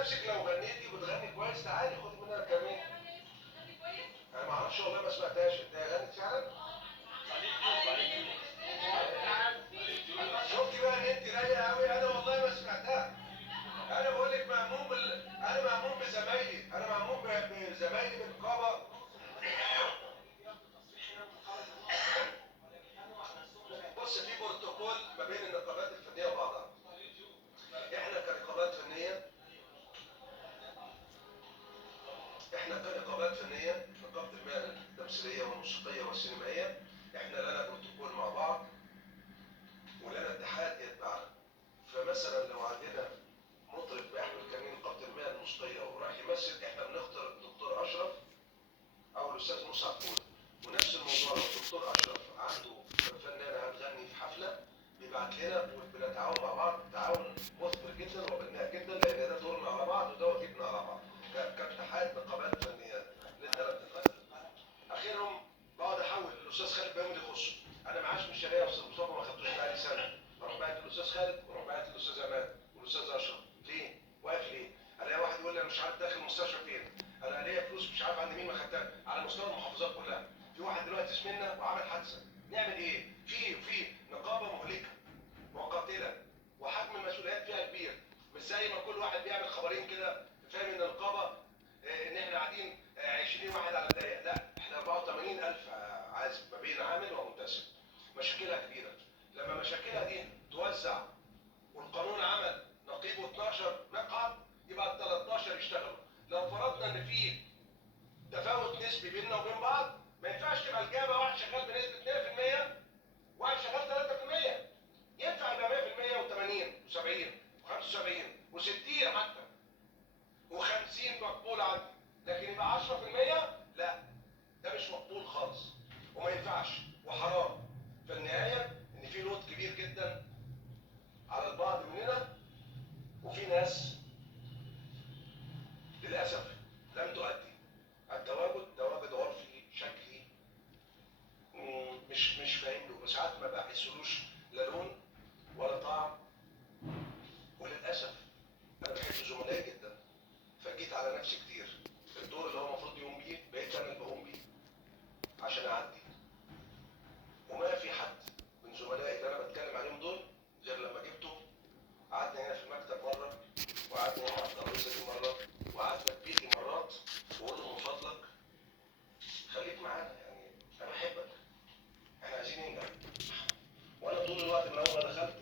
نفسك لو غنيتي وبتغني كويس تعالي خدي منها كمان. انا ما اعرفش والله، ما سمعتهاش. انت غنت فعلا؟ شفتي بقى ان انت رايقه قوي؟ انا والله ما سمعتها. انا بقول لك انا مهموم بزمايلي، انا مهموم بزمايلي بالنقابه. بص، في بروتوكول ما بين النقابات الفنيه وبعضها. احنا كنقابات فنيه، نقابه المهن التمثيليه والموسيقيه والسينمائيه، احنا لنا بروتوكول مع بعض ولنا اتحاد يتبعنا. فمثلا لو عندنا مطرب بيحمل كمين نقابه المهن الموسيقيه وراح يمثل، احنا بنختار الدكتور اشرف او الاستاذ موسى عبود. ونفس الموضوع لو الدكتور اشرف عنده فنانه هتغني في حفله، بيبعت لنا وبنتعاون مع بعض تعاون مثمر جدا وبناء جدا، لان ده دورنا على بعض وده واجبنا على بعض كاتحاد نقابات فنيه للثلاث نقابات. اخرهم بقعد احول الاستاذ خالد بيومي يخصه. انا معاش من الشرقيه يا استاذ مصطفى، ما خدتوش بقالي سنه. اروح باعت الاستاذ خالد واروح باعت الاستاذ عماد والاستاذ اشرف. ليه؟ واقف ليه؟ الاقي واحد يقول لي انا مش عارف داخل المستشفى فين، انا ليا فلوس مش عارف عند مين ما خدتها، على مستوى المحافظات كلها. في واحد دلوقتي سمنا وعمل حادثه، نعمل ايه؟ في نقابه مهلكه وقاتله وحجم المسؤوليات فيها كبير. مش زي ما كل واحد بيعمل خبرين كده فاهم ان النقابه ان احنا قاعدين 20 واحد على الضيق. لا، احنا 84,000 عازب ما بين عامل ومنتسب. مشاكلها كبيره. لما مشاكلها دي توزع والقانون عمل نقيبه 12 مقعد، يبقى ال 13 يشتغلوا. لو فرضنا ان في تفاوت نسبي بيننا وبين بعض، ما ينفعش تبقى الجامعه واحد شغال بنسبه 100% وواحد شغال 3%. ينفع يبقى 100% و80 و70 و75 و60 حتى و50 مقبول عندي، لكن يبقى 10%؟ لا، ده مش مقبول خالص وما ينفعش وحرام. في النهايه ان في لود كبير جدا على البعض مننا، وفي ناس للاسف لم تؤدي. تواجد عرفي شكلي مش فاهم له، ساعات ما بحسلوش لا لون ولا طعم. وللاسف انا بحب زملائي جدا، فجيت على نفسي كتير. الدور اللي هو المفروض يقوم بيه بقيت انا اللي بقوم بيه عشان اعدي. وما في حد من زملائي اللي انا بتكلم عليهم دول غير لما جبته قعدنا هنا في المكتب مره، وقعدنا هنا على الترابيزه دي مره، وقعدنا بيتي مرات، واقول له من فضلك خليك معانا، يعني انا بحبك، احنا عايزين ننجح. وانا طول الوقت من اول ما دخلت